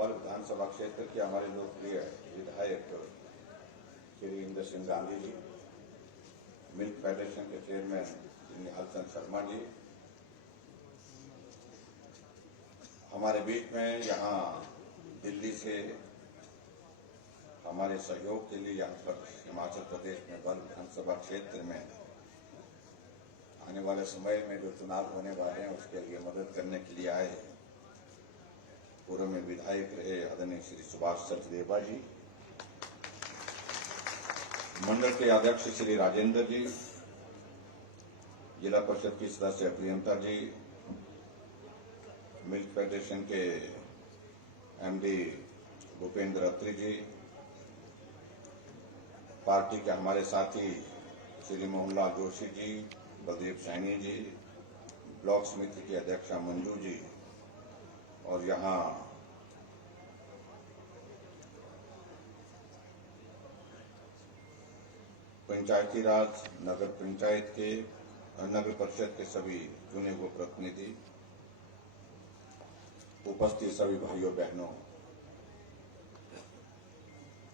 बल्ह विधानसभा क्षेत्र के हमारे लोकप्रिय विधायक श्री इंद्र सिंह गांधी जी, मिल्क फेडरेशन के चेयरमैन श्री निहाल चंद शर्मा जी, हमारे बीच में यहाँ दिल्ली से हमारे सहयोग के लिए यहाँ पर हिमाचल प्रदेश में बल्ह विधानसभा क्षेत्र में आने वाले समय में जो चुनाव होने वाले हैं उसके लिए मदद करने के लिए आए हैं। पूर्व में विधायक रहे आदरणीय श्री सुभाष सचदेवा जी, मंडल के अध्यक्ष श्री राजेंद्र जी, जिला परिषद की सदस्य प्रियंका जी, मिल्क फेडरेशन के एमडी भूपेंद्र अत्री जी, पार्टी के हमारे साथी श्री मोहनलाल जोशी जी, बलदेव सैनी जी, ब्लॉक समिति की अध्यक्षा मंजू जी, और यहाँ पंचायती राज नगर पंचायत के नगर परिषद के सभी चुने हुए प्रतिनिधि, उपस्थित सभी भाइयों बहनों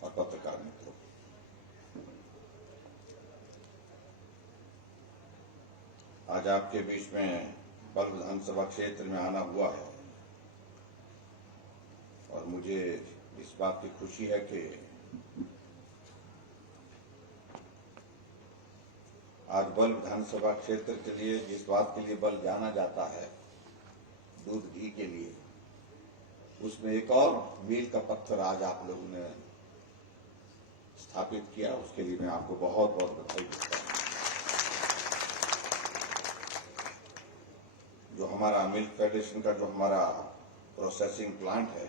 और पत्रकार मित्रों, आज आपके बीच में बल्ह विधानसभा क्षेत्र में आना हुआ है और मुझे इस बात की खुशी है कि आज बल्ह विधानसभा क्षेत्र के लिए जिस बात के लिए बल्ह जाना जाता है, दूध घी के लिए, उसमें एक और मील का पत्थर आज आप लोगों ने स्थापित किया। उसके लिए मैं आपको बहुत बहुत बधाई देता हूं। जो हमारा मिल्क फेडरेशन का जो हमारा प्रोसेसिंग प्लांट है,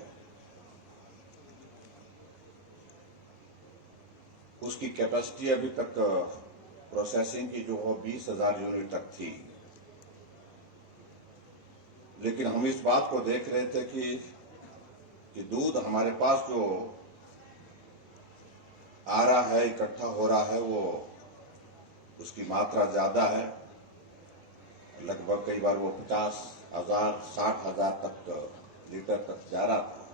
उसकी कैपेसिटी अभी तक प्रोसेसिंग की जो हो 20,000 यूनिट तक थी, लेकिन हम इस बात को देख रहे थे कि दूध हमारे पास जो आ रहा है, इकट्ठा हो रहा है, वो उसकी मात्रा ज्यादा है। लगभग कई बार वो 50,000 60,000 तक लीटर तक जा रहा था।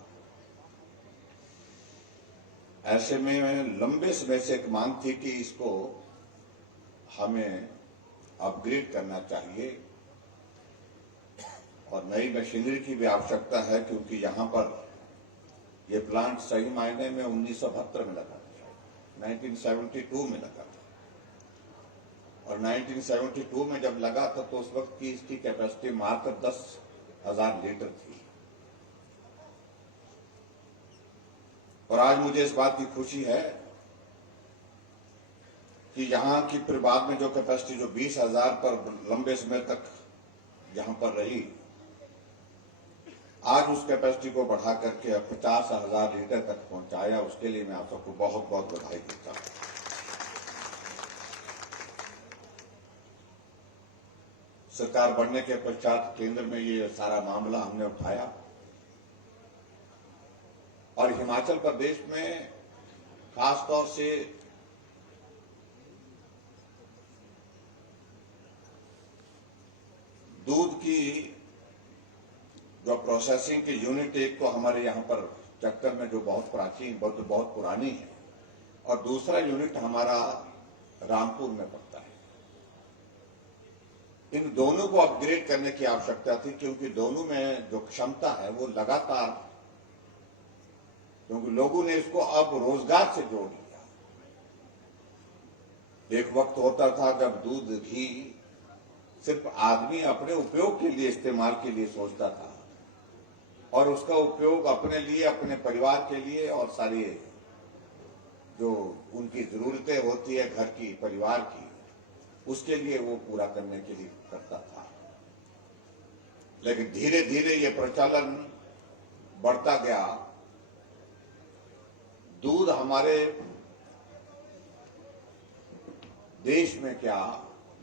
ऐसे में लंबे समय से एक मांग थी कि इसको हमें अपग्रेड करना चाहिए और नई मशीनरी की भी आवश्यकता है, क्योंकि यहां पर ये प्लांट सही मायने में 1972 में लगा था, 1972 में लगा था, और 1972 में जब लगा था तो उस वक्त की इसकी कैपेसिटी मात्र 10,000 लीटर थी। और आज मुझे इस बात की खुशी है कि यहां की फिर बाद में जो कैपेसिटी जो 20,000 पर लंबे समय तक यहां पर रही, आज उस कैपेसिटी को बढ़ा करके 50,000 लीटर तक पहुंचाया। उसके लिए मैं आप सबको बहुत बहुत बधाई देता हूं। सरकार बनने के पश्चात केंद्र में ये सारा मामला हमने उठाया और हिमाचल प्रदेश में खासतौर से दूध की जो प्रोसेसिंग की यूनिट एक तो हमारे यहाँ पर चक्कर में जो बहुत प्राचीन बहुत पुरानी है, और दूसरा यूनिट हमारा रामपुर में पड़ता है। इन दोनों को अपग्रेड करने की आवश्यकता थी, क्योंकि दोनों में जो क्षमता है वो लगातार, क्योंकि लोगों ने इसको अब रोजगार से जोड़ लिया। एक वक्त होता था जब दूध घी सिर्फ आदमी अपने उपयोग के लिए इस्तेमाल के लिए सोचता था और उसका उपयोग अपने लिए, अपने परिवार के लिए और सारी जो उनकी जरूरतें होती है घर की, परिवार की, उसके लिए वो पूरा करने के लिए करता था। लेकिन धीरे धीरे ये प्रचलन बढ़ता गया। दूध हमारे देश में क्या,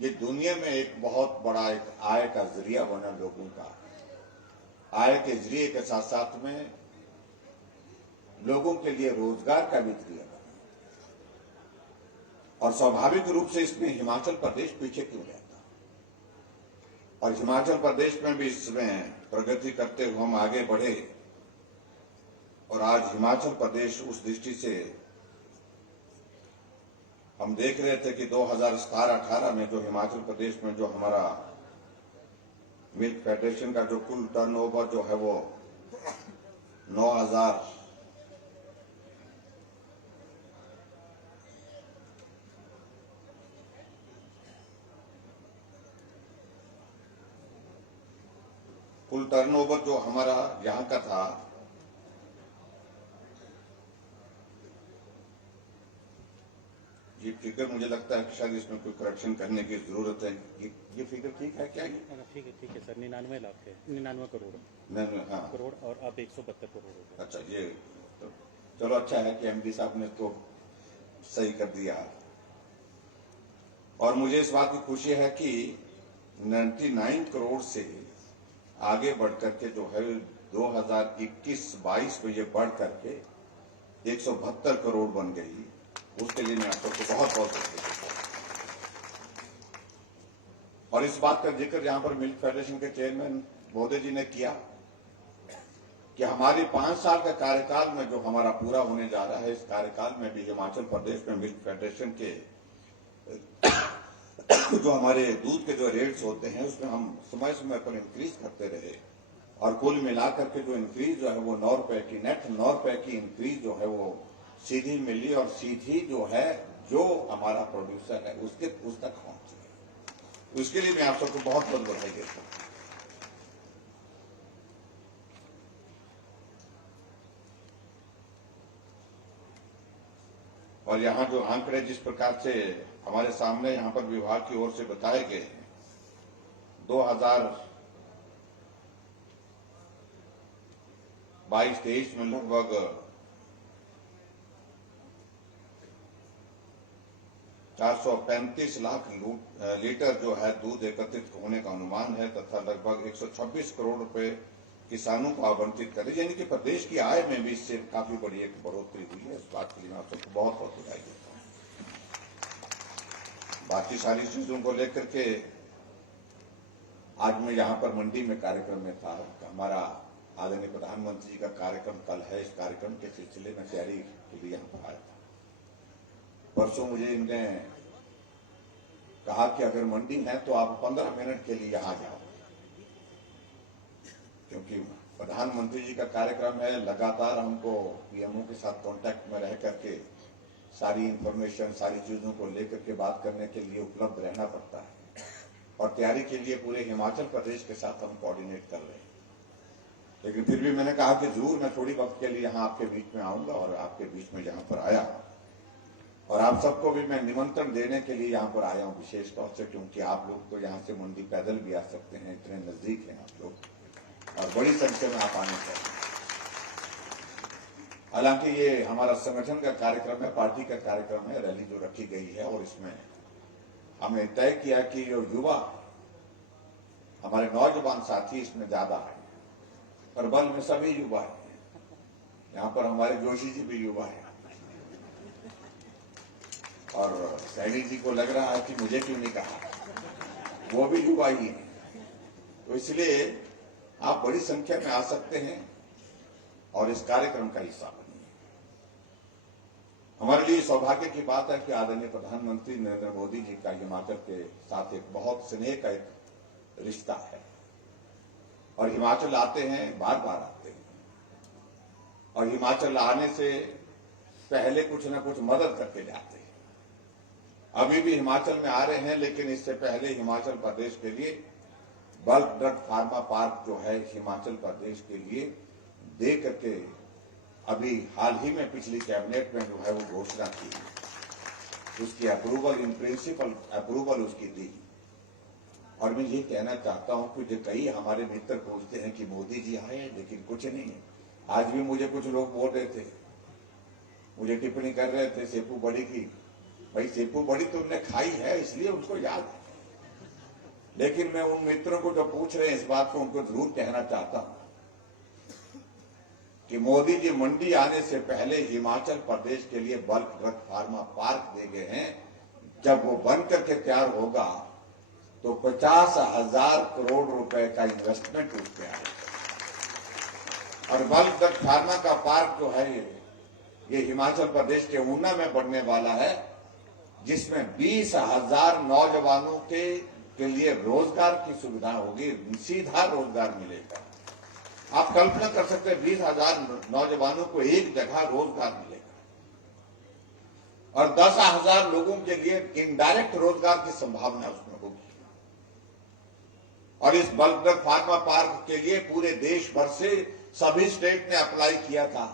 ये दुनिया में एक बहुत बड़ा एक आय का जरिया बना। लोगों का आय के जरिए के साथ साथ में लोगों के लिए रोजगार का भी जरिया बना, और स्वाभाविक रूप से इसमें हिमाचल प्रदेश पीछे क्यों रहता, और हिमाचल प्रदेश में भी इसमें प्रगति करते हुए हम आगे बढ़े। और आज हिमाचल प्रदेश उस दृष्टि से हम देख रहे थे कि 2017-18 में जो हिमाचल प्रदेश में जो हमारा मिल्क फेडरेशन का जो कुल टर्नओवर जो है वो 9,000 कुल टर्नओवर जो हमारा यहां का था ये फिगर मुझे लगता है कि शायद इसमें कोई करेक्शन करने की जरूरत है। ये फिगर ठीक है क्या? ठीक है सर, 99 लाख है, 99 करोड़। हाँ करोड़ और अब 172 करोड़ हो गया। अच्छा, ये तो चलो अच्छा है कि एमडी साहब ने तो सही कर दिया। और मुझे इस बात की खुशी है कि 99 करोड़ से आगे बढ़ करके जो है 2021-22 में ये बढ़ करके 172 करोड़ बन गई। उसके लिए मैं आप सबको बहुत बहुत और इस बात का जिक्र यहां पर मिल्क फेडरेशन के चेयरमैन मोदी जी ने किया कि हमारे 5 साल का कार्यकाल में जो हमारा पूरा होने जा रहा है, इस कार्यकाल में भी हिमाचल प्रदेश में मिल्क फेडरेशन के जो हमारे दूध के जो रेट्स होते हैं उसमें हम समय समय पर इंक्रीज करते रहे और कुल मिलाकर के जो इंक्रीज जो है वो 9 रुपए की नेट 9 रुपए की इंक्रीज जो है वो सीधी मिली और सीधी जो है जो हमारा प्रोड्यूसर है उस तक पहुंची। उसके लिए मैं आप सबको बहुत बहुत बधाई देता हूं। और यहाँ जो आंकड़े जिस प्रकार से हमारे सामने यहाँ पर विभाग की ओर से बताए गए हैं, 2022-23 में लगभग 435 लाख लीटर जो है दूध एकत्रित होने का अनुमान है तथा लगभग 126 करोड़ रुपए किसानों को आवंटित करें, यानी कि प्रदेश की आय में भी इससे काफी बड़ी एक बढ़ोतरी हुई है। इस बात के लिए मैं आप सबको बहुत बहुत बधाई देता हूँ। बाकी सारी चीजों को लेकर के आज मैं यहाँ पर मंडी में कार्यक्रम में था। हमारा आदरणीय प्रधानमंत्री जी का कार्यक्रम कल है। इस कार्यक्रम के सिलसिले में तैयारी के लिए यहाँ पर आया था। परसों मुझे इनने कहा कि अगर मंडी है तो आप 15 मिनट के लिए यहाँ जाओ, क्योंकि प्रधानमंत्री जी का कार्यक्रम है। लगातार हमको पीएमओ के साथ कांटेक्ट में रह करके सारी इंफॉर्मेशन सारी चीजों को लेकर के बात करने के लिए उपलब्ध रहना पड़ता है और तैयारी के लिए पूरे हिमाचल प्रदेश के साथ हम कोऑर्डिनेट कर रहे हैं। लेकिन फिर भी मैंने कहा कि जरूर मैं थोड़ी वक्त के लिए यहाँ आपके बीच में आऊंगा और आपके बीच में यहाँ पर आया और आप सबको भी मैं निमंत्रण देने के लिए यहाँ पर आया हूँ विशेष तौर से, क्योंकि आप लोग तो यहाँ से मंडी पैदल भी आ सकते हैं, इतने नजदीक हैं आप लोग और बड़ी संख्या में आप आने चाहिए। हालांकि ये हमारा संगठन का कार्यक्रम है, पार्टी का कार्यक्रम है, रैली जो रखी गई है और इसमें हमने तय किया कि जो युवा हमारे नौजवान साथी इसमें ज्यादा है और बल में सभी युवा है। यहाँ पर हमारे जोशी जी भी युवा है और सैनी जी को लग रहा है कि मुझे क्यों नहीं कहा, वो भी युवा ही है। तो इसलिए आप बड़ी संख्या में आ सकते हैं और इस कार्यक्रम का हिस्सा बनिए। हमारे लिए सौभाग्य की बात है कि आदरणीय प्रधानमंत्री नरेंद्र मोदी जी का हिमाचल के साथ एक बहुत स्नेह का एक रिश्ता है और हिमाचल आते हैं, बार बार आते हैं और हिमाचल आने से पहले कुछ न कुछ मदद करके जाते हैं। अभी भी हिमाचल में आ रहे हैं, लेकिन इससे पहले हिमाचल प्रदेश के लिए बल्क ड्रग फार्मा पार्क जो है हिमाचल प्रदेश के लिए दे करके अभी हाल ही में पिछली कैबिनेट में जो है वो घोषणा की, उसकी अप्रूवल इन प्रिंसिपल अप्रूवल उसकी दी। और मैं ये कहना चाहता हूं कि जो कई हमारे मित्र पूछते हैं कि मोदी जी आए लेकिन कुछ नहीं है। आज भी मुझे कुछ लोग बोल रहे थे, मुझे टिप्पणी कर रहे थे सेपू बड़ी की, भाई सेपू बड़ी तो उन्होंने खाई है इसलिए उनको याद है। लेकिन मैं उन मित्रों को जो पूछ रहे हैं इस बात को उनको जरूर कहना चाहता हूं कि मोदी जी मंडी आने से पहले हिमाचल प्रदेश के लिए बल्क ड्रग फार्मा पार्क दे गए हैं। जब वो बन करके तैयार होगा तो 50,000 करोड़ रुपए का इन्वेस्टमेंट उसमें आएगा और बल्क फार्मा का पार्क जो है ये हिमाचल प्रदेश के ऊना में बनने वाला है, जिसमें 20,000 नौजवानों के लिए रोजगार की सुविधा होगी, सीधा रोजगार मिलेगा। आप कल्पना कर सकते हैं 20,000 नौजवानों को एक जगह रोजगार मिलेगा और 10,000 लोगों के लिए इनडायरेक्ट रोजगार की संभावना उसमें होगी। और इस बल्क फार्मा पार्क के लिए पूरे देश भर से सभी स्टेट ने अप्लाई किया था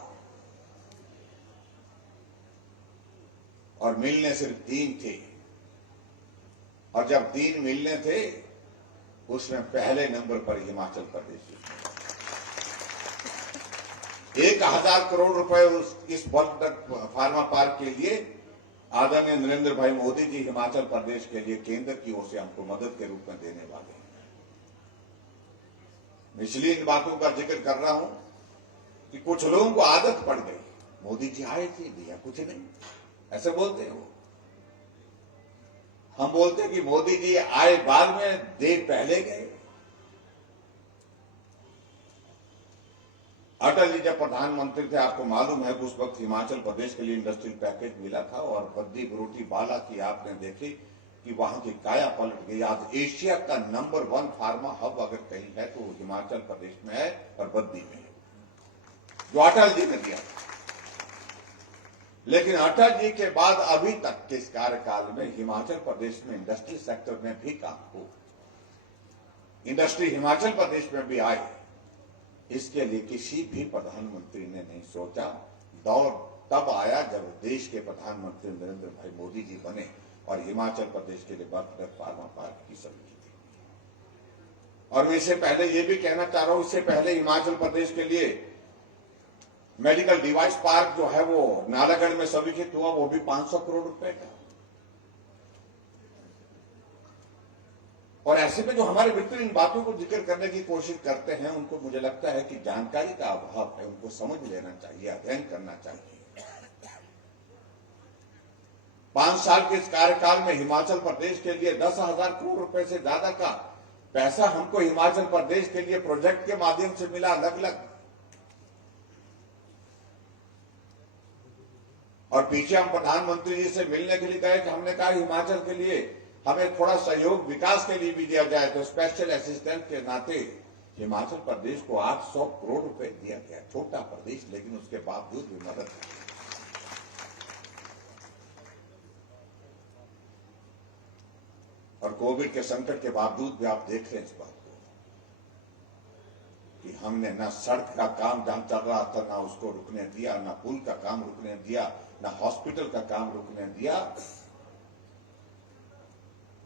और मिलने सिर्फ 3 थे, और जब 3 मिलने थे उसमें पहले नंबर पर हिमाचल प्रदेश। 1,000 करोड़ रुपए इस बल्क फार्मा पार्क के लिए आदरणीय नरेंद्र भाई मोदी जी हिमाचल प्रदेश के लिए केंद्र की ओर से हमको मदद के रूप में देने वाले हैं। इसलिए इन बातों का जिक्र कर रहा हूं कि कुछ लोगों को आदत पड़ गई, मोदी जी आए थे दिया कुछ नहीं, ऐसे बोलते हैं वो। हम बोलते हैं कि मोदी जी आए बाद में, दे पहले गए। अटल जी जब प्रधानमंत्री थे, आपको मालूम है उस वक्त हिमाचल प्रदेश के लिए इंडस्ट्रियल पैकेज मिला था और बद्दी बरोटी बाला की आपने देखी कि वहां की काया पलट गई। आज एशिया का नंबर 1 फार्मा हब अगर कहीं है तो हिमाचल प्रदेश में है और बद्दी में है, जो अटल जी ने दिया। लेकिन अटल जी के बाद अभी तक के इस कार्यकाल में हिमाचल प्रदेश में इंडस्ट्री सेक्टर में भी काम हो, इंडस्ट्री हिमाचल प्रदेश में भी आए, इसके लिए किसी भी प्रधानमंत्री ने नहीं सोचा। दौर तब आया जब देश के प्रधानमंत्री नरेंद्र भाई मोदी जी बने और हिमाचल प्रदेश के लिए बल्क फार्मा पार्क की सब्जी थी। और मैं इससे पहले ये भी कहना चाह रहा हूं, इससे पहले हिमाचल प्रदेश के लिए मेडिकल डिवाइस पार्क जो है वो नालागढ़ में स्वीकृत हुआ, वो भी 500 करोड़ रुपए का। और ऐसे में जो हमारे मित्र इन बातों को जिक्र करने की कोशिश करते हैं, उनको मुझे लगता है कि जानकारी का अभाव है, उनको समझ लेना चाहिए, अध्ययन करना चाहिए। 5 साल के इस कार्यकाल में हिमाचल प्रदेश के लिए 10,000 करोड़ रुपए से ज्यादा का पैसा हमको हिमाचल प्रदेश के लिए प्रोजेक्ट के माध्यम से मिला अलग अलग। और पीछे हम प्रधानमंत्री जी से मिलने के लिए गए कि हमने कहा हिमाचल के लिए हमें थोड़ा सहयोग विकास के लिए भी दिया जाए, तो स्पेशल असिस्टेंट के नाते हिमाचल प्रदेश को 800 करोड़ रुपए दिया गया। छोटा प्रदेश लेकिन उसके बावजूद भी मदद की। और कोविड के संकट के बावजूद भी आप देख रहे हैं इस बात को कि हमने ना सड़क का काम जहां चल रहा था ना उसको रुकने दिया, ना पुल का काम रुकने दिया, ना हॉस्पिटल का काम रुकने दिया।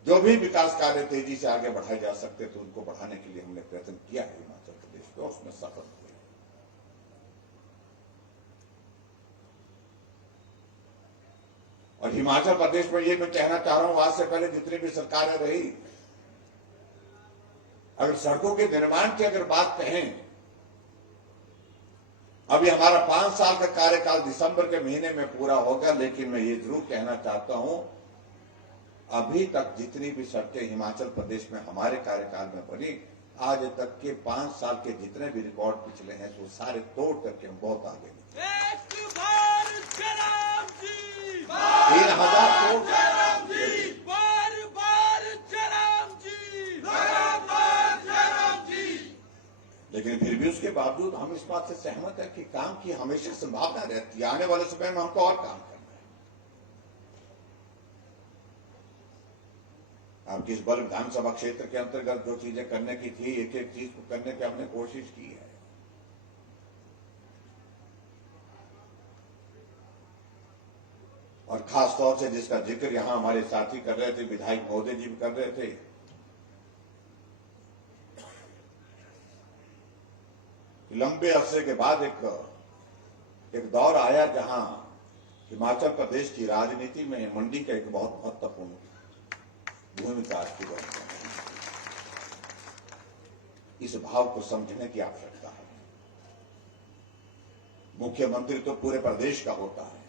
जो भी विकास कार्य तेजी से आगे बढ़ाए जा सकते थे उनको बढ़ाने के लिए हमने प्रयत्न किया है हिमाचल प्रदेश को, उसमें सफल हुए। और हिमाचल प्रदेश में ये मैं कहना चाह रहा हूं, आज से पहले जितनी भी सरकारें रही, अगर सड़कों के निर्माण की अगर बात कहें, अभी हमारा 5 साल का कार्यकाल दिसंबर के महीने में पूरा होगा, लेकिन मैं ये जरूर कहना चाहता हूं अभी तक जितनी भी सड़कें हिमाचल प्रदेश में हमारे कार्यकाल में बनी, आज तक के 5 साल के जितने भी रिकॉर्ड पिछले हैं वो सारे तोड़ करके हम बहुत आगे निकले। 3,000 करोड़। लेकिन फिर भी उसके बावजूद हम इस बात से सहमत है कि काम की हमेशा संभावना रहती है, आने वाले समय में हमको और काम करना है। अब किस बल विधानसभा क्षेत्र के अंतर्गत जो चीजें करने की थी, एक एक चीज को करने की हमने कोशिश की है। और खास तौर से जिसका जिक्र यहां हमारे साथी कर रहे थे, विधायक महोदय जी भी कर रहे थे, लंबे अरसे के बाद एक दौर आया जहां हिमाचल प्रदेश की राजनीति में मंडी का एक बहुत महत्वपूर्ण भूमिका की गई। इस भाव को समझने की आवश्यकता है। मुख्यमंत्री तो पूरे प्रदेश का होता है,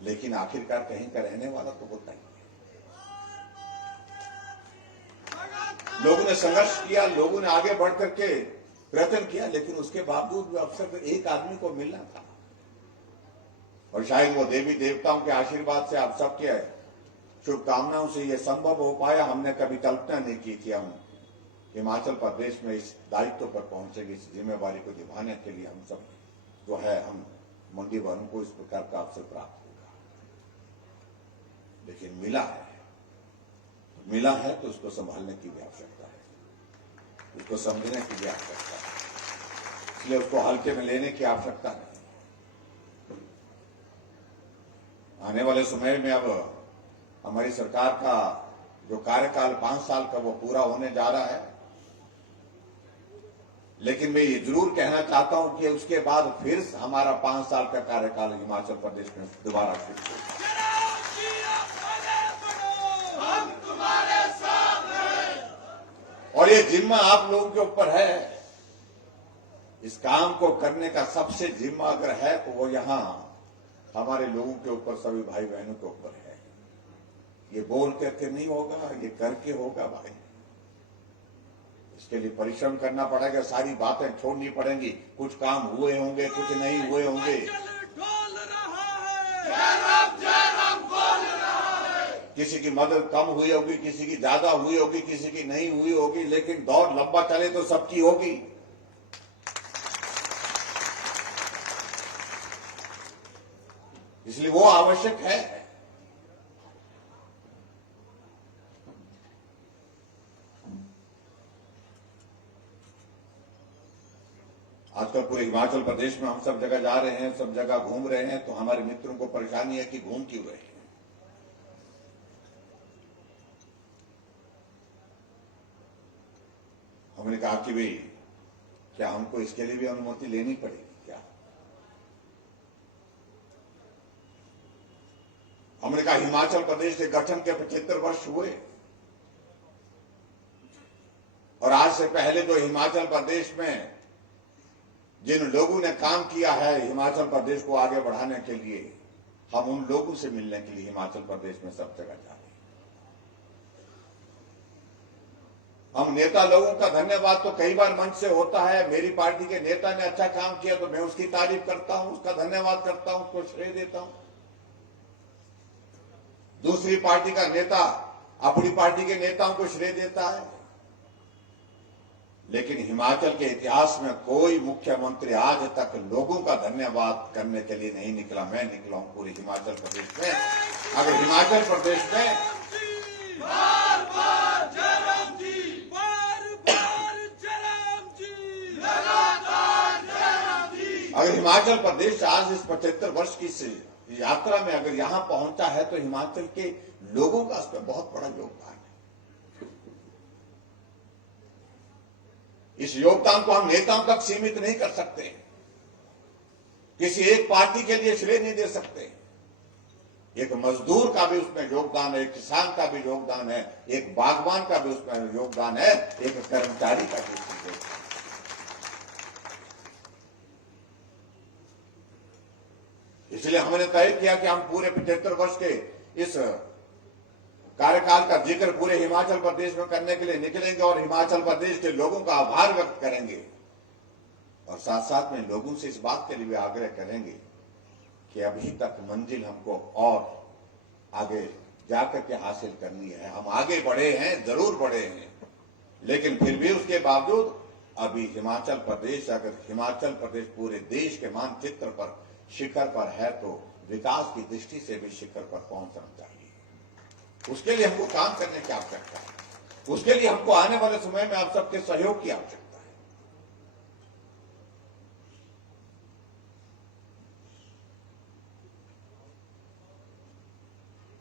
लेकिन आखिरकार कहीं का रहने वाला तो होता ही है। लोगों ने संघर्ष किया, लोगों ने आगे बढ़ करके प्रयत्न किया, लेकिन उसके बावजूद भी अवसर एक आदमी को मिलना था। और शायद वो देवी देवताओं के आशीर्वाद से, आप सबके शुभकामनाओं से ये संभव हो पाया। हमने कभी कल्पना नहीं की थी हम हिमाचल प्रदेश में इस दायित्व पर पहुंचेंगे। इस जिम्मेवारी को निभाने के लिए हम सब जो है, हम मंडी वालों को इस प्रकार का अवसर प्राप्त होगा। लेकिन मिला है तो उसको संभालने की भी आवश्यकता है, उसको समझने की भी आवश्यकता है, इसलिए उसको हल्के में लेने की आवश्यकता नहीं। आने वाले समय में अब हमारी सरकार का जो कार्यकाल 5 साल का वो पूरा होने जा रहा है, लेकिन मैं ये जरूर कहना चाहता हूं कि उसके बाद फिर हमारा 5 साल का कार्यकाल हिमाचल प्रदेश में दोबारा शुरू होगा। और ये जिम्मा आप लोगों के ऊपर है। इस काम को करने का सबसे जिम्मा अगर है तो वो यहां हमारे लोगों के ऊपर, सभी भाई बहनों के ऊपर है। ये बोल करके नहीं होगा, ये करके होगा भाई। इसके लिए परिश्रम करना पड़ेगा, सारी बातें छोड़नी पड़ेंगी। कुछ काम हुए होंगे, कुछ नहीं हुए होंगे। किसी की मदद कम हुई होगी, किसी की ज्यादा हुई होगी, किसी की नहीं हुई होगी, लेकिन दौड़ लंबा चले तो सबकी होगी। इसलिए वो आवश्यक है। आजकल पूरे हिमाचल प्रदेश में हम सब जगह जा रहे हैं, सब जगह घूम रहे हैं, तो हमारे मित्रों को परेशानी है कि घूम क्यों रहे हैं। हमने कहा कि भाई क्या हमको इसके लिए भी अनुमति लेनी पड़ेगी क्या? हमने कहा हिमाचल प्रदेश के गठन के 75 वर्ष हुए, और आज से पहले जो हिमाचल प्रदेश में जिन लोगों ने काम किया है हिमाचल प्रदेश को आगे बढ़ाने के लिए, हम उन लोगों से मिलने के लिए हिमाचल प्रदेश में सब जगह जा रहे हैं। हम नेता लोगों का धन्यवाद तो कई बार मंच से होता है। मेरी पार्टी के नेता ने अच्छा काम किया तो मैं उसकी तारीफ करता हूं, उसका धन्यवाद करता हूं, उसको श्रेय देता हूं। दूसरी पार्टी का नेता अपनी पार्टी के नेताओं को श्रेय देता है। लेकिन हिमाचल के इतिहास में कोई मुख्यमंत्री आज तक लोगों का धन्यवाद करने के लिए नहीं निकला। मैं निकला हूं पूरे हिमाचल प्रदेश में। अगर हिमाचल प्रदेश में अगर हिमाचल प्रदेश आज इस 75 वर्ष की यात्रा में अगर यहां पहुंचा है तो हिमाचल के लोगों का इसमें बहुत बड़ा योगदान है। इस योगदान को हम नेताओं तक सीमित नहीं कर सकते, किसी एक पार्टी के लिए श्रेय नहीं दे सकते। एक मजदूर का भी उसमें योगदान है, एक किसान का भी योगदान है, एक बागवान का भी उसमें योगदान है, एक कर्मचारी का भी उसमें योगदान है। इसलिए हमने तय किया कि हम पूरे 75 वर्ष के इस कार्यकाल का जिक्र पूरे हिमाचल प्रदेश में करने के लिए निकलेंगे और हिमाचल प्रदेश के लोगों का आभार व्यक्त करेंगे, और साथ साथ में लोगों से इस बात के लिए भी आग्रह करेंगे कि अभी तक मंजिल हमको और आगे जाकर के हासिल करनी है। हम आगे बढ़े हैं, जरूर बढ़े हैं, लेकिन फिर भी उसके बावजूद अभी हिमाचल प्रदेश, अगर हिमाचल प्रदेश पूरे देश के मानचित्र पर शिखर पर है तो विकास की दृष्टि से भी शिखर पर पहुंचना चाहिए। उसके लिए हमको काम करने की आवश्यकता है, उसके लिए हमको आने वाले समय में आप सबके सहयोग की आवश्यकता है।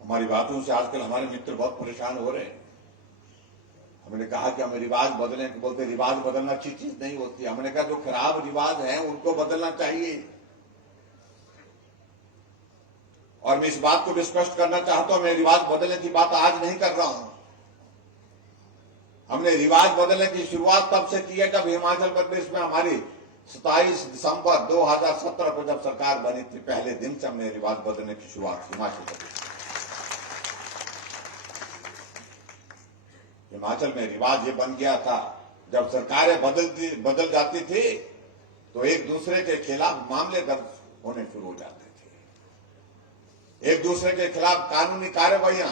हमारी बातों से आजकल हमारे मित्र बहुत परेशान हो रहे हैं। हमने कहा कि हमें रिवाज बदलें, तो बोलते रिवाज बदलना अच्छी चीज नहीं होती। हमने कहा जो खराब रिवाज हैं उनको बदलना चाहिए। और मैं इस बात को भी स्पष्ट करना चाहता हूं, मैं रिवाज बदलने की बात आज नहीं कर रहा हूं। हमने रिवाज बदलने की शुरुआत तब से की है जब हिमाचल प्रदेश में हमारी 27 दिसंबर 2017 को जब सरकार बनी थी, पहले दिन से हमने रिवाज बदलने की शुरुआत हिमाचल प्रदेश। हिमाचल में रिवाज ये बन गया था जब सरकारें बदल जाती थी तो एक दूसरे के खिलाफ मामले दर्ज होने शुरू हो जाते थे, एक दूसरे के खिलाफ कानूनी कार्रवाइयां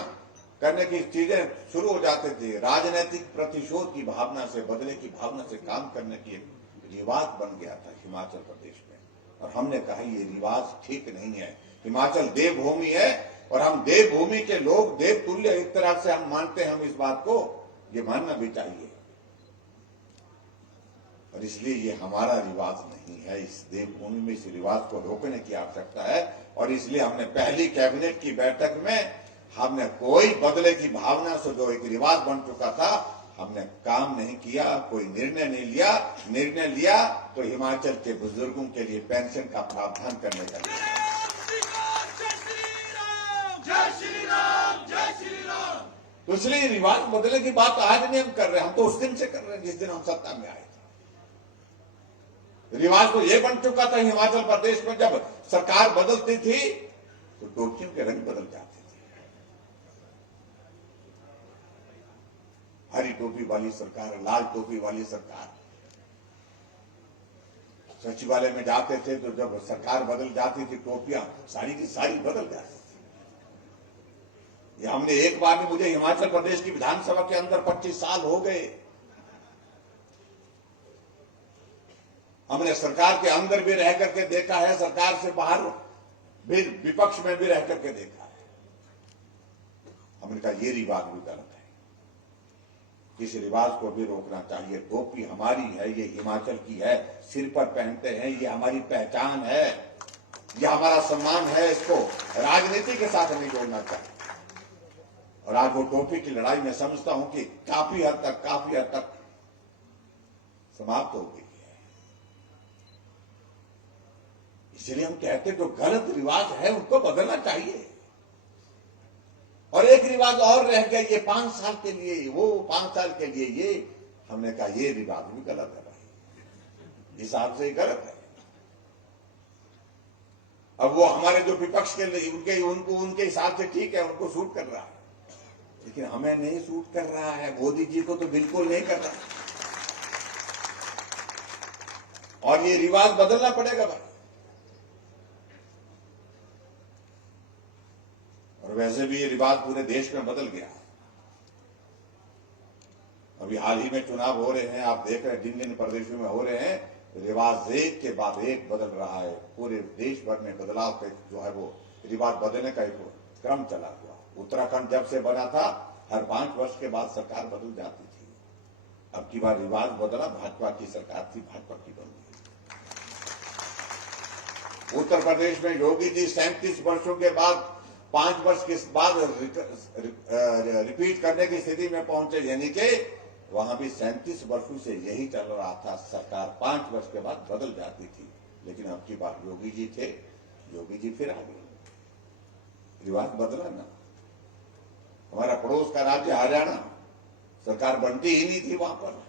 करने की चीजें शुरू हो जाती थी। राजनीतिक प्रतिशोध की भावना से, बदले की भावना से काम करने की एक रिवाज बन गया था हिमाचल प्रदेश में। और हमने कहा ये रिवाज ठीक नहीं है। हिमाचल देवभूमि है और हम देवभूमि के लोग, देवतुल्य एक तरह से हम मानते हैं, हम इस बात को ये मानना भी चाहिए। और इसलिए ये हमारा रिवाज नहीं है। इस देवभूमि में इस रिवाज को रोकने की आवश्यकता है। और इसलिए हमने पहली कैबिनेट की बैठक में हमने कोई बदले की भावना से जो एक रिवाज बन चुका था, हमने काम नहीं किया, कोई निर्णय नहीं लिया। निर्णय लिया तो हिमाचल के बुजुर्गों के लिए पेंशन का प्रावधान करने का। तो इसलिए रिवाज बदलने की बात आज नहीं हम कर रहे, हम तो उस दिन से कर रहे हैं जिस दिन हम सत्ता में आए थे। रिवाज तो ये बन चुका था हिमाचल प्रदेश में, जब सरकार बदलती थी तो टोपियों के रंग बदल जाते थे। हरी टोपी वाली सरकार, लाल टोपी वाली सरकार। सचिवालय में जाते थे तो जब सरकार बदल जाती थी, टोपियां सारी की सारी बदल जाती थी। ये हमने एक बार में, मुझे हिमाचल प्रदेश की विधानसभा के अंदर 25 साल हो गए, हमने सरकार के अंदर भी रह करके देखा है, सरकार से बाहर भी, विपक्ष में भी रह करके देखा है। हमने कहा ये रिवाज भी गलत है, इस रिवाज को भी रोकना चाहिए। टोपी हमारी है, ये हिमाचल की है, सिर पर पहनते हैं, ये हमारी पहचान है, ये हमारा सम्मान है। इसको राजनीति के साथ नहीं जोड़ना चाहिए। और आज वो टोपी की लड़ाई मैं समझता हूं कि काफी हद तक समाप्त हो गई है। इसलिए हम कहते हैं जो गलत रिवाज है उनको बदलना चाहिए। और एक रिवाज और रह गया, ये 5 साल के लिए, वो 5 साल के लिए ये। हमने कहा ये रिवाज भी गलत है भाई, हिसाब से ही गलत है। अब वो हमारे जो विपक्ष के लिए उनके हिसाब से ठीक है, उनको सूट कर रहा है, लेकिन हमें नहीं सूट कर रहा है। मोदी जी को तो बिल्कुल नहीं कर रहा। और ये रिवाज बदलना पड़ेगा भाई। और वैसे भी ये रिवाज पूरे देश में बदल गया। अभी हाल ही में चुनाव हो रहे हैं, आप देख रहे हैं जिन प्रदेशों में हो रहे हैं, रिवाज एक के बाद एक बदल रहा है। पूरे देश भर में बदलाव का जो है वो रिवाज बदलने का एक क्रम चला हुआ। उत्तराखंड जब से बना था, हर 5 वर्ष के बाद सरकार बदल जाती थी। अब की बार रिवाज बदला, भाजपा की सरकार थी, भाजपा की बन गई। उत्तर प्रदेश में योगी जी 37 वर्षों के बाद 5 वर्ष के बाद रिपीट करने की स्थिति में पहुंचे, यानी कि वहां भी 37 वर्षों से यही चल रहा था। सरकार 5 वर्ष के बाद बदल जाती थी, लेकिन अब की बार योगी जी थे, योगी जी फिर आ गए। रिवाज बदला ना। हमारा पड़ोस का राज्य हरियाणा, सरकार बनती ही नहीं थी वहां पर,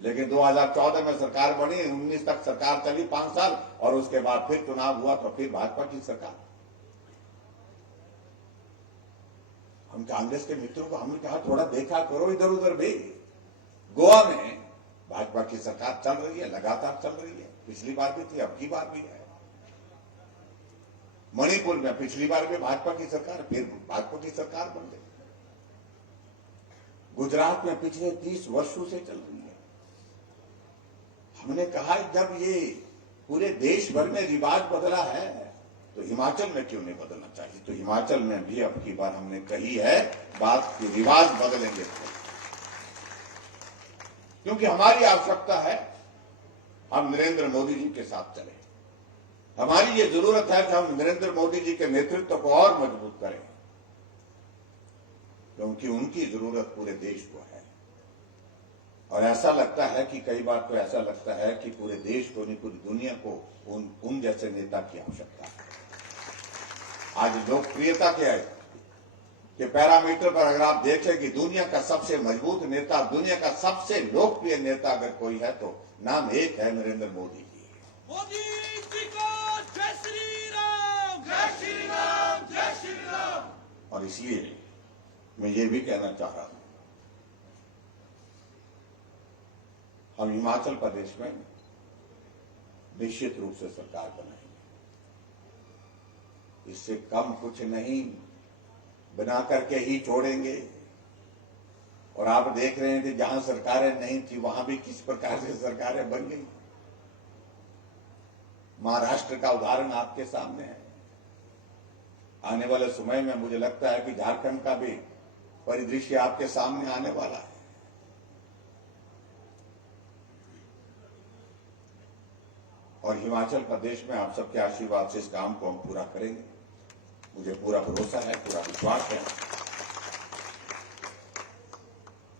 लेकिन 2014 में सरकार बनी, 19 तक सरकार चली 5 साल, और उसके बाद फिर चुनाव हुआ तो फिर भाजपा की सरकार। हम कांग्रेस के मित्रों को हमने कहा थोड़ा देखा करो इधर उधर भी। गोवा में भाजपा की सरकार चल रही है, लगातार चल रही है, पिछली बार भी थी, अब की बार भी है। मणिपुर में पिछली बार भी भाजपा की सरकार, फिर भाजपा की सरकार बन गई। गुजरात में पिछले 30 वर्षों से चल रही है। हमने कहा जब ये पूरे देश भर में रिवाज बदला है तो हिमाचल में क्यों नहीं बदलना चाहिए। तो हिमाचल में भी अब की बार हमने कही है बात कि रिवाज बदलेंगे, क्योंकि हमारी आवश्यकता है हम नरेंद्र मोदी जी के साथ चलें। हमारी ये जरूरत है कि हम नरेंद्र मोदी जी के नेतृत्व को और मजबूत करें, क्योंकि उनकी जरूरत पूरे देश को है। और ऐसा लगता है कि कई बार तो ऐसा लगता है कि पूरे देश को नहीं, पूरी दुनिया को उन जैसे नेता की आवश्यकता है। आज लोकप्रियता के पैरामीटर पर अगर आप देखें कि दुनिया का सबसे मजबूत नेता, दुनिया का सबसे लोकप्रिय नेता अगर कोई है तो नाम एक है, नरेंद्र मोदी जी। मोदी जी को जय श्री राम, जय श्री राम, जय श्री राम। और इसलिए मैं ये भी कहना चाह रहा हूं हम हिमाचल प्रदेश में निश्चित रूप से सरकार बनाएंगे। इससे कम कुछ नहीं, बना करके ही छोड़ेंगे। और आप देख रहे थे जहां सरकारें नहीं थी वहां भी किस प्रकार से सरकारें बन गई। महाराष्ट्र का उदाहरण आपके सामने है। आने वाले समय में मुझे लगता है कि झारखंड का भी परिदृश्य आपके सामने आने वाला है। और हिमाचल प्रदेश में आप सबके आशीर्वाद से इस काम को हम पूरा करेंगे। मुझे पूरा भरोसा है, पूरा विश्वास है।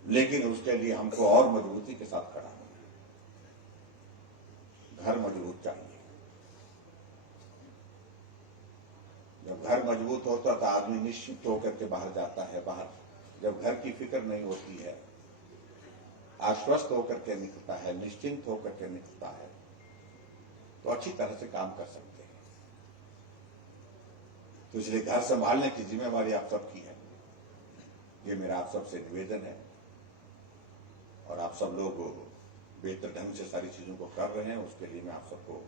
लेकिन उसके लिए हमको और मजबूती के साथ खड़ा होना है। घर मजबूत चाहिए। जब घर मजबूत होता तो आदमी निश्चित होकर के बाहर जाता है। बाहर जब घर की फिक्र नहीं होती है, आश्वस्त होकर के निकलता है, निश्चिंत होकर के निकलता है, तो अच्छी तरह से काम कर सकते हैं। तो इसलिए घर संभालने की जिम्मेवारी आप सबकी है। ये मेरा आप सबसे निवेदन है। और आप सब लोग बेहतर ढंग से सारी चीजों को कर रहे हैं, उसके लिए मैं आप सबको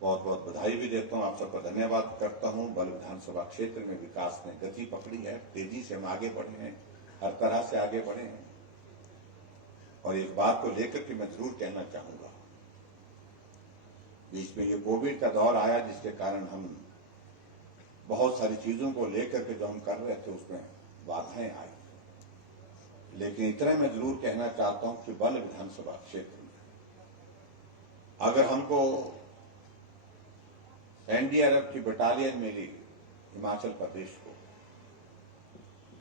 बहुत बहुत बधाई भी देता हूं। आप सबका धन्यवाद करता हूं। बल विधानसभा क्षेत्र में विकास ने गति पकड़ी है, तेजी से हम आगे बढ़े हैं, हर तरह से आगे बढ़े हैं। और एक बात को लेकर के मैं जरूर कहना चाहूंगा, बीच में ये कोविड का दौर आया जिसके कारण हम बहुत सारी चीजों को लेकर के जो हम कर रहे थे उसमें बाधाएं आई। लेकिन इतना मैं जरूर कहना चाहता हूं कि बल विधानसभा क्षेत्र में अगर हमको एनडीआरएफ की बटालियन मिली हिमाचल प्रदेश को,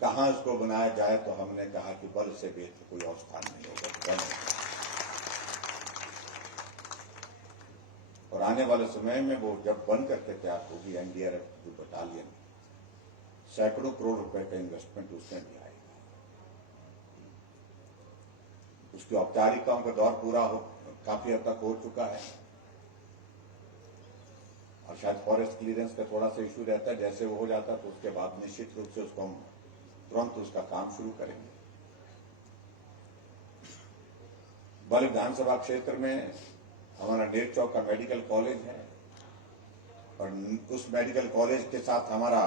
कहां इसको बनाया जाए, तो हमने कहा कि बल से बेहतर कोई और स्थान नहीं होगा। और आने वाले समय में वो जब बन करके तैयार होगी एनडीआरएफ की बटालियन, सैकड़ों करोड़ रुपए का इन्वेस्टमेंट उसमें भी आएगा। उसकी औपचारिकताओं का दौर पूरा काफी हद तक हो चुका है। और शायद फॉरेस्ट क्लियरेंस का थोड़ा सा इश्यू रहता है, जैसे वो हो जाता तो उसके बाद निश्चित रूप से उसको हम तुरंत उसका काम शुरू करेंगे। बल विधानसभा क्षेत्र में हमारा डेढ़ चौक का मेडिकल कॉलेज है। और उस मेडिकल कॉलेज के साथ हमारा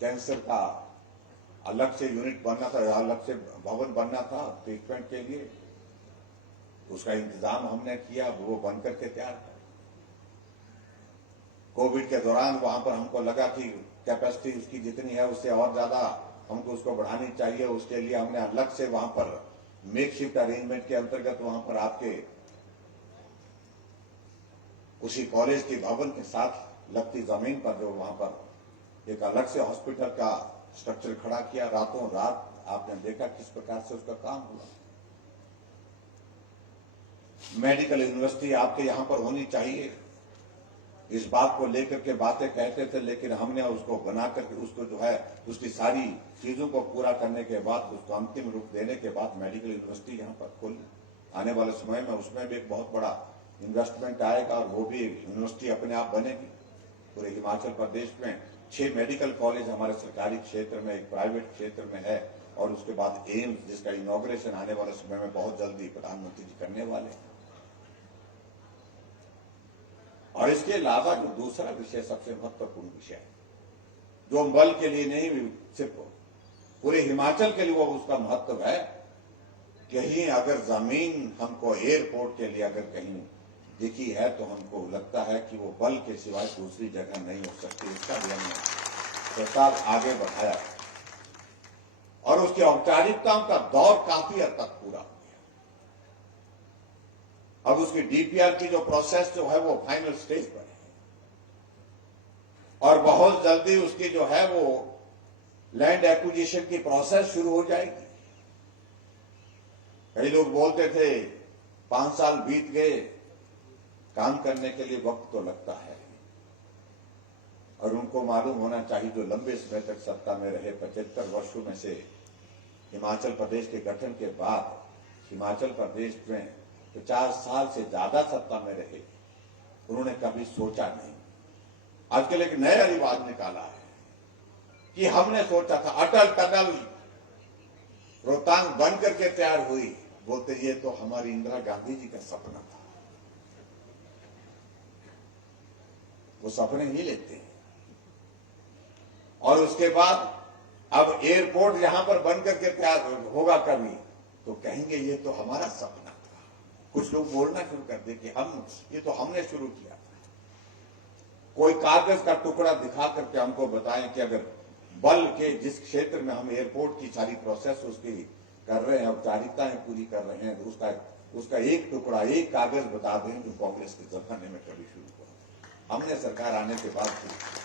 कैंसर का अलग से यूनिट बनना था, अलग से भवन बनना था ट्रीटमेंट के लिए, उसका इंतजाम हमने किया। वो बनकर के तैयार है। कोविड के दौरान वहां पर हमको लगा कि कैपेसिटी उसकी जितनी है उससे और ज्यादा हमको उसको बढ़ानी चाहिए। उसके लिए हमने अलग से वहां पर मेकशिफ्ट अरेंजमेंट के अंतर्गत वहां पर आपके उसी कॉलेज के भवन के साथ लगती जमीन पर जो वहां पर एक अलग से हॉस्पिटल का स्ट्रक्चर खड़ा किया। रातों रात आपने देखा किस प्रकार से उसका काम हुआ। मेडिकल यूनिवर्सिटी आपके यहां पर होनी चाहिए, इस बात को लेकर के बातें कहते थे। लेकिन हमने उसको बना करके उसको जो है उसकी सारी चीजों को पूरा करने के बाद, उसको अंतिम रूप देने के बाद मेडिकल यूनिवर्सिटी यहां पर खोली। आने वाले समय में उसमें भी एक बहुत बड़ा इन्वेस्टमेंट आएगा और वो भी यूनिवर्सिटी अपने आप बनेगी। पूरे हिमाचल प्रदेश में 6 मेडिकल कॉलेज हमारे सरकारी क्षेत्र में, एक प्राइवेट क्षेत्र में है। और उसके बाद एम्स, जिसका इनॉग्रेशन आने वाले समय में बहुत जल्दी प्रधानमंत्री जी करने वाले हैं। और इसके अलावा जो दूसरा विषय सबसे महत्वपूर्ण विषय है, जो बल के लिए नहीं सिर्फ पूरे हिमाचल के लिए वो उसका महत्व है, कहीं अगर जमीन हमको एयरपोर्ट के लिए अगर कहीं दिखी है तो हमको लगता है कि वो बल के सिवाय दूसरी जगह नहीं हो सकती। इसका भी हमने प्रस्ताव आगे बढ़ाया और उसकी औपचारिकताओं का दौर काफी हद तक पूरा हो गया। अब उसकी डीपीआर की जो प्रोसेस जो है वो फाइनल स्टेज पर है और बहुत जल्दी उसकी जो है वो लैंड एक्विजिशन की प्रोसेस शुरू हो जाएगी। कई लोग बोलते थे 5 साल बीत गए, काम करने के लिए वक्त तो लगता है। और उनको मालूम होना चाहिए जो लंबे समय तक सत्ता में रहे, 75 वर्षों में से हिमाचल प्रदेश के गठन के बाद हिमाचल प्रदेश में 50 साल से ज्यादा सत्ता में रहे, उन्होंने कभी सोचा नहीं। आजकल एक नया रिवाज निकाला है कि हमने सोचा था अटल टनल रोहतांग बन करके तैयार हुई, बोलते ये तो हमारी इंदिरा गांधी जी का सपना था। वो सपने ही लेते हैं। और उसके बाद अब एयरपोर्ट यहां पर बन करके तैयार होगा कभी, तो कहेंगे ये तो हमारा सपना था। कुछ लोग बोलना शुरू कर दे कि ये तो हमने शुरू किया था। कोई कागज का टुकड़ा दिखा करके हमको बताएं कि अगर बल के जिस क्षेत्र में हम एयरपोर्ट की सारी प्रोसेस उसकी कर रहे हैं, औपचारिकताएं पूरी कर रहे हैं, तो उसका एक टुकड़ा, एक कागज बता दें जो कांग्रेस के जमाने में कभी शुरू हुआ। हमने सरकार आने के बाद शुरू किया।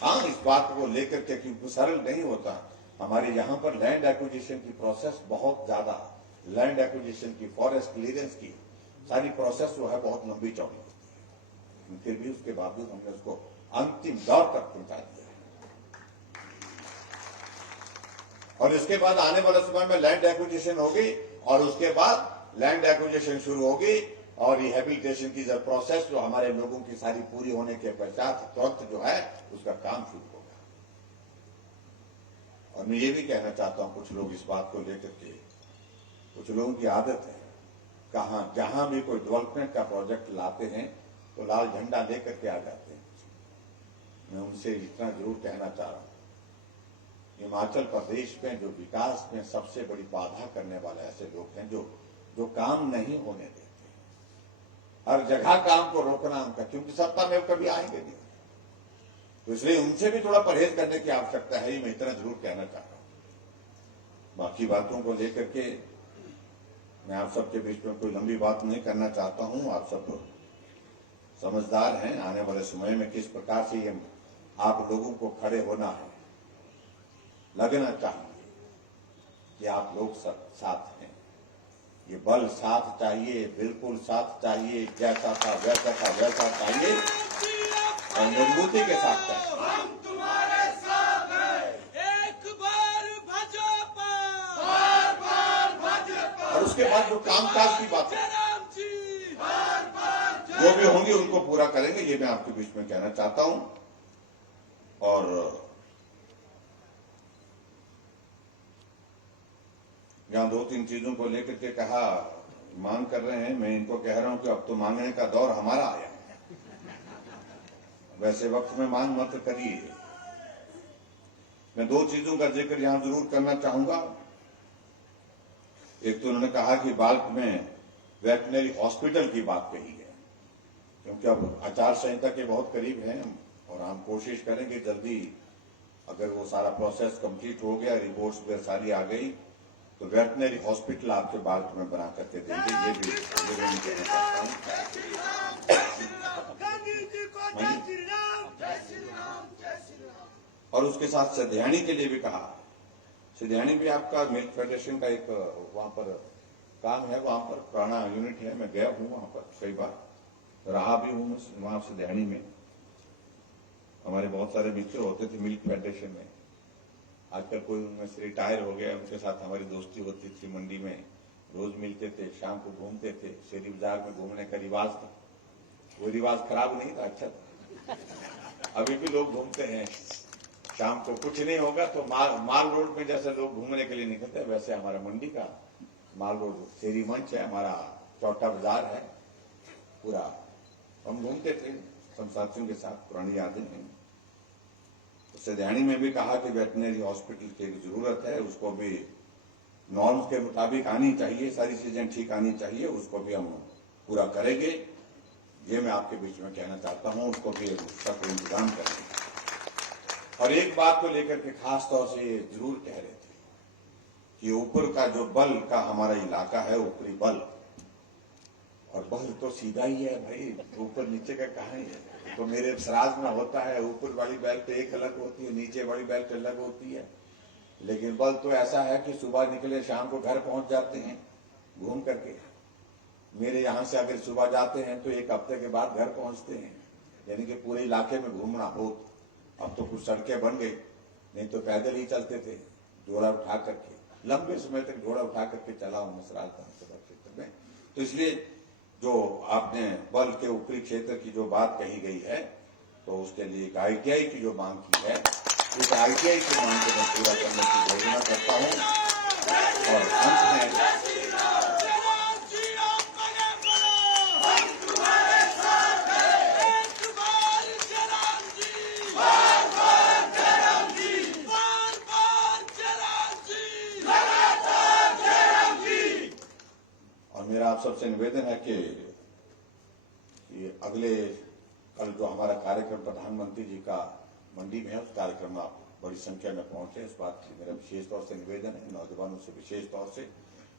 हाँ, इस बात को लेकर के क्योंकि सरल नहीं होता। हमारे यहाँ पर लैंड एक्विजिशन की प्रोसेस बहुत ज्यादा, लैंड एक्विजिशन की, फॉरेस्ट क्लियरेंस की सारी प्रोसेस जो है बहुत लंबी चौड़ी होती है। फिर भी उसके बावजूद हमने उसको अंतिम दौर तक पहुंचा दिया। और इसके बाद आने वाले समय में लैंड एक्विजिशन होगी और उसके बाद लैंड एक्विजिशन शुरू होगी और रिहेबिलिटेशन की जो प्रोसेस जो हमारे लोगों की सारी पूरी होने के पश्चात तुरंत जो है उसका काम शुरू होगा। और मैं ये भी कहना चाहता हूं, कुछ लोग इस बात को लेकर के, कुछ लोगों की आदत है जहां भी कोई डेवलपमेंट का प्रोजेक्ट लाते हैं तो लाल झंडा लेकर के आ जाते हैं। मैं उनसे इतना जरूर कहना चाह रहा हूं, हिमाचल प्रदेश में जो विकास में सबसे बड़ी बाधा करने वाले ऐसे लोग हैं जो काम नहीं होने देते। हर जगह काम को रोकना उनका, क्योंकि सत्ता में कभी आएंगे नहीं, तो इसलिए उनसे भी थोड़ा परहेज करने की आवश्यकता है। मैं इतना जरूर कहना चाह रहा हूं। बाकी बातों को लेकर के मैं आप सबके बीच में कोई लंबी बात नहीं करना चाहता हूं। आप सब समझदार हैं। आने वाले समय में किस प्रकार से ये आप लोगों को खड़े होना है, लगना चाहिए कि आप लोग सब साथ हैं। ये बल साथ चाहिए, बिल्कुल साथ चाहिए, जैसा था वैसा चाहिए और मजबूती के साथ चाहिए। हम तुम्हारे साथ हैं। एक बार भाजपा, बार भाजपा। और उसके बाद जो कामकाज की बात है, जो भी होंगी उनको पूरा करेंगे, ये मैं आपके बीच में कहना चाहता हूं। और यहां 2-3 चीजों को लेकर के कहा, मांग कर रहे हैं। मैं इनको कह रहा हूं कि अब तो मांगने का दौर हमारा आया है। वैसे वक्त में मांग मत करिए। मैं 2 चीजों का जिक्र यहां जरूर करना चाहूंगा। एक तो उन्होंने कहा कि बाल्क में वेटनरी हॉस्पिटल की बात कही है, क्योंकि अब आचार संहिता के बहुत करीब हैं और हम कोशिश करेंगे जल्दी, अगर वो सारा प्रोसेस कंप्लीट हो गया, रिपोर्ट्स वगैरह सारी आ गई, तो वेटनरी हॉस्पिटल आपके बाल्क में बना करके देंगे। ये भी कहना चाहता हूँ। और उसके साथ सिध्याणी के लिए भी कहा। सिध्याणी भी आपका मिल्क फेडरेशन का एक वहां पर काम है, वहां पर पुराना यूनिट है। मैं गया हूं वहां पर कई बार, रहा भी हूं वहां सिध्याणी में। हमारे बहुत सारे मित्र होते थे मिल्क फेडरेशन में। आजकल कोई उनमें से रिटायर हो गया, उनके साथ हमारी दोस्ती होती थी। मंडी में रोज मिलते थे, शाम को घूमते थे। शेरी बाजार में घूमने का रिवाज था। वो रिवाज खराब नहीं था, अच्छा था। अभी भी लोग घूमते हैं। शाम को कुछ नहीं होगा तो माल रोड में जैसे लोग घूमने के लिए निकलते हैं, वैसे हमारा मंडी का माल रोड शेरी मंच है, हमारा चौथा बाजार है पूरा। हम घूमते थे सब साथियों के साथ, पुरानी यादें हैं। सिध्याणी में भी कहा कि वेटनरी हॉस्पिटल की जरूरत है, उसको भी नॉर्म्स के मुताबिक आनी चाहिए, सारी चीजें ठीक आनी चाहिए, उसको भी हम पूरा करेंगे। ये मैं आपके बीच में कहना चाहता हूं, उसको भी सब इंतजाम करेंगे। और एक बात को लेकर के खास तौर से ये जरूर कह रहे थे कि ऊपर का जो बल का हमारा इलाका है, ऊपरी बल, और बल तो सीधा ही है भाई, ऊपर नीचे का कहां है। तो मेरे सराज में होता है, ऊपर वाली बेल्ट एक अलग होती है, नीचे वाली बेल्ट अलग होती है। लेकिन बल तो ऐसा है कि सुबह निकले शाम को घर पहुंच जाते हैं घूम करके। मेरे यहां से अगर सुबह जाते हैं तो 1 हफ्ते के बाद घर पहुंचते हैं, यानी कि पूरे इलाके में घूमना बहुत। अब तो कुछ सड़कें बन गई, नहीं तो पैदल ही चलते थे, झोला उठा करके। लंबे समय तक झोला उठा करके चला हूं मसराज विधानसभा क्षेत्र में। तो इसलिए जो आपने बल के ऊपरी क्षेत्र की जो बात कही गई है, तो उसके लिए एक ITI की जो मांग की है, इस ITI की मांग को मैं पूरा करने की घोषणा करता हूं। और अंत में जयराम जी आप आगे बढ़ो, हम तुम्हारे साथ हैं। एक बार जयराम जी, बार बार जयराम जी, बार बार जयराम जी, लगातार जयराम जी। और मेरा आप सबसे निवेदन है कि ये अगले कल जो हमारा कार्यक्रम प्रधानमंत्री जी का मंडी में है, उस कार्यक्रम में आप बड़ी संख्या में पहुंचे। इस बात की मेरा विशेष तौर से निवेदन है नौजवानों से, विशेष तौर से।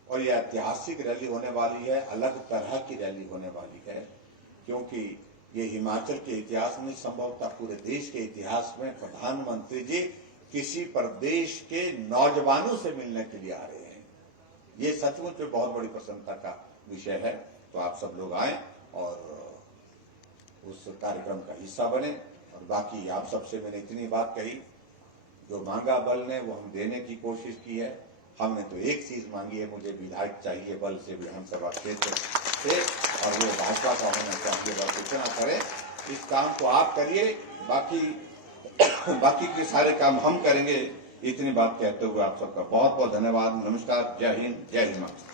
और ये ऐतिहासिक रैली होने वाली है, अलग तरह की रैली होने वाली है, क्योंकि ये हिमाचल के इतिहास में, संभवतः पूरे देश के इतिहास में प्रधानमंत्री जी किसी प्रदेश के नौजवानों से मिलने के लिए आ रहे हैं। ये सचमुच में बहुत बड़ी प्रसन्नता का विषय है। तो आप सब लोग आए और उस कार्यक्रम का हिस्सा बने। और बाकी आप सबसे मैंने इतनी बात कही, जो मांगा बल ने वो हम देने की कोशिश की है। हमने तो एक चीज मांगी है, मुझे विधायक चाहिए बल से विधानसभा क्षेत्र से, और वो भाजपा का होना चाहिए। बस इतना करें, इस काम को आप करिए, बाकी के सारे काम हम करेंगे। इतनी बात कहते हुए आप सबका बहुत बहुत धन्यवाद। नमस्कार, जय हिंद, जय हिमाचल।